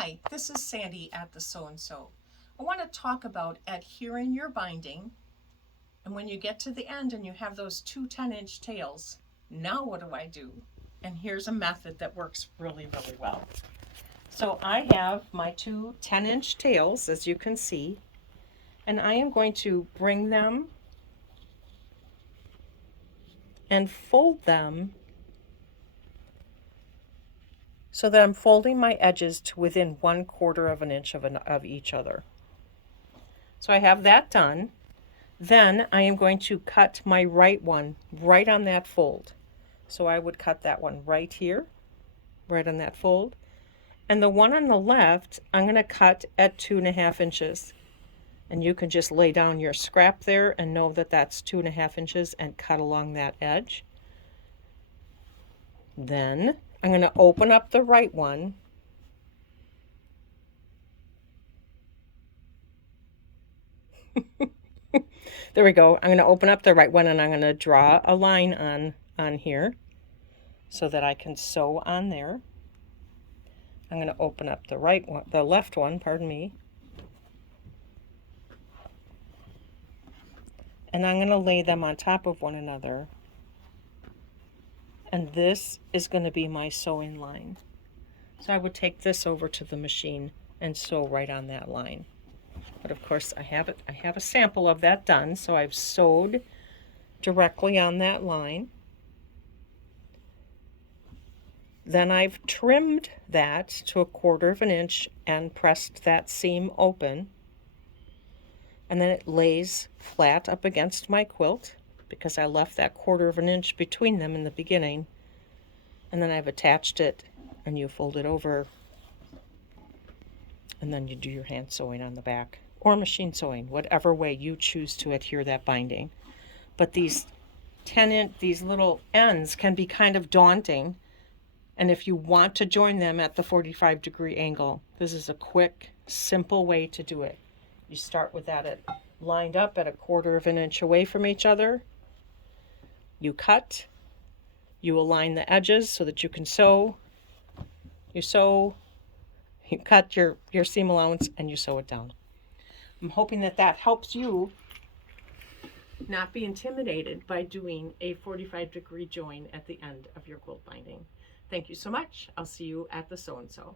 Hi, this is Sandy at the Sew and Sew. I want to talk about adhering your binding, and when you get to the end and you have those two 10-inch tails, now what do I do? And here's a method that works really well. So I have my two 10-inch tails, as you can see, and I am going to bring them and fold them so that I'm folding my edges to within 1/4 of an inch of each other. So I have that done. Then I am going to cut my right one right on that fold. So I would cut that one right here, right on that fold. And the one on the left, I'm going to cut at 2.5 inches. And you can just lay down your scrap there and know that that's 2.5 inches and cut along that edge. Then I'm going to open up the right one. There we go. I'm going to open up the right one and I'm going to draw a line on here so that I can sew on there. I'm going to open up the left one, pardon me. And I'm going to lay them on top of one another. And this is going to be my sewing line. So I would take this over to the machine and sew right on that line. But of course I have a sample of that done, so I've sewed directly on that line. Then I've trimmed that to 1/4 of an inch and pressed that seam open. And then it lays flat up against my quilt because I left that 1/4 of an inch between them in the beginning. And then I've attached it and you fold it over. And then you do your hand sewing on the back or machine sewing, whatever way you choose to adhere that binding. But these these little ends can be kind of daunting. And if you want to join them at the 45-degree angle, this is a quick, simple way to do it. You start with that lined up at 1/4 of an inch away from each other. You cut, you align the edges so that you can sew. You sew, you cut your seam allowance, and you sew it down. I'm hoping that that helps you not be intimidated by doing a 45-degree join at the end of your quilt binding. Thank you so much. I'll see you at the Sew and Sew.